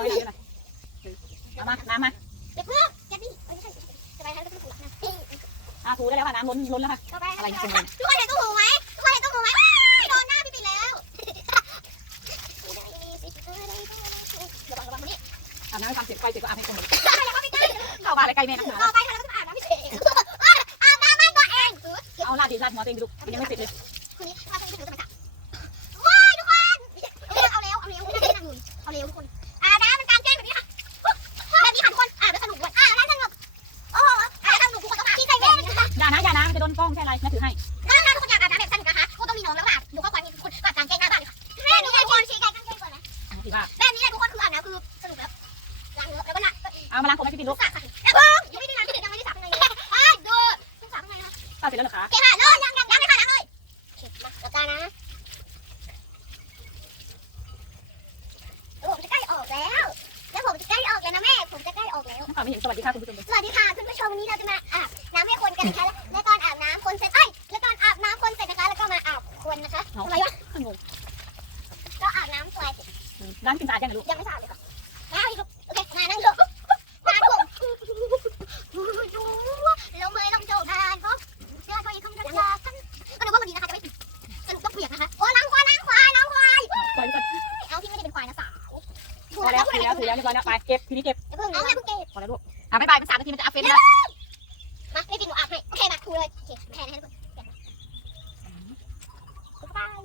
มาน้ำมาเดี๋ยวเพื่อนแกนี่ไม่ใช่สบายท้ายก็ต้องถูกนะอะถูได้แล้วค่ะน้ำล้นล้นแล้วค่ะ อะไรทุกจริงคนเห็นตู้หูไหมทุกคนเห็นตู้หูไหมโดนหน้าพี่ปิดแล้วระวังระวังคนี่อาบน้ำทำเสร็จไฟเสร็จก็อาบให้คนหมดอย่าเข้าได้เข้าบ้านอะไรใกล้แม่นักหนาต่อไปเราต้องอาบน้ำพี่เสกอาบน้ำบ้านตัวเองเอาลาดดีลาดหัวเองดูยังไม่เสร็จเลยคนนี้ถ้าเป็นผู้จะ นะอย่านะจะโดนกล้องแค่ไรนะถือให้ถ้าถ้าทุกคนอยากอาบน้ำแบบสนุกนะคะก็ต้องมีน้องแล้วก็อาบดูข้อความมีคุณอาบกางแจ้งหน้าบ้านค่ะแม่นี่ไงคนชี้ไก่กางเกงก่อนนะถือว่าแบบนี้ทุกคนคืออาบน้ำคือสนุกแล้วล้างเนื้อแล้วก็ล้างเอามาล้างผมให้พี่ปิ่นลูลูกกสาวยังไม่ได้ล้างยังไม่ได้สับข้างในเลยอะดูลูกสาวข้างในนะป้าเสร็จแล้วเหรอคะเก็บค่ะลยยังยังยังไม่ค่ะล้างเลยเก็บมาแล้วกันนะผมจะใกล้ออกแล้ว แล้วผมจะใกล้ออกแล้วนะแม่ ผมจะใกล้ออกแล้วก่อนไม่เห็นสวัสดีค่ะคุณผู้ชมสวัสดีค่ะคุณผู้ชมวันนี้เราจะมาอาบน้ำให้คนกันนะคะ คนนะคะทำไมวะงงเราอาบน้ำตัวเสร็จร้านกินสะอาดยังลูกยังไม่สะอาดเลยค่ะมาอีกโอเคมานั่งลงมาลงดูลงเลยลงโจทานก็เชื่อตัวเองคำรักกันก็นึกว่าวันนี้นะคะจะไม่สนุกต้องเปียกนะคะโอ้ล้างควายล้างควายล้างควายปล่อยไปก่อนเอาพี่ไม่ได้เป็นควายนะสาวพอแล้วถือแล้วถือแล้วเรียบร้อยแล้วไปเก็บทีนี้เก็บเพิ่งเอาไม่เพิ่งเก็บพอแล้วลูกอะบ๊ายบายเป็นสามนาทีมันจะอัพเฟซแล้วมาไม่ปิดหนูอาบให้โอเคมาถูเลยโอเคแพ้นะทุกคนบ๊ายบาย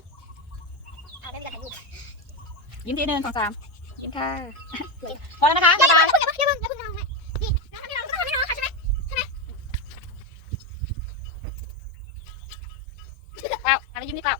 เอาได้เวลาถ่ายรูป ยิ้มทีหนึ่งสองสามยิ้มค่ะพอแล้วนะคะอย่าบ๊ายเพิ่งบายอย่าเพิ่งอย่าเพิ่งอย่าเพิ่งทำให้นี่นะคะพี่น้องต้องทำให้น้องค่ะใช่ไหมเปล่าอะไรยิ้มนี่เปล่า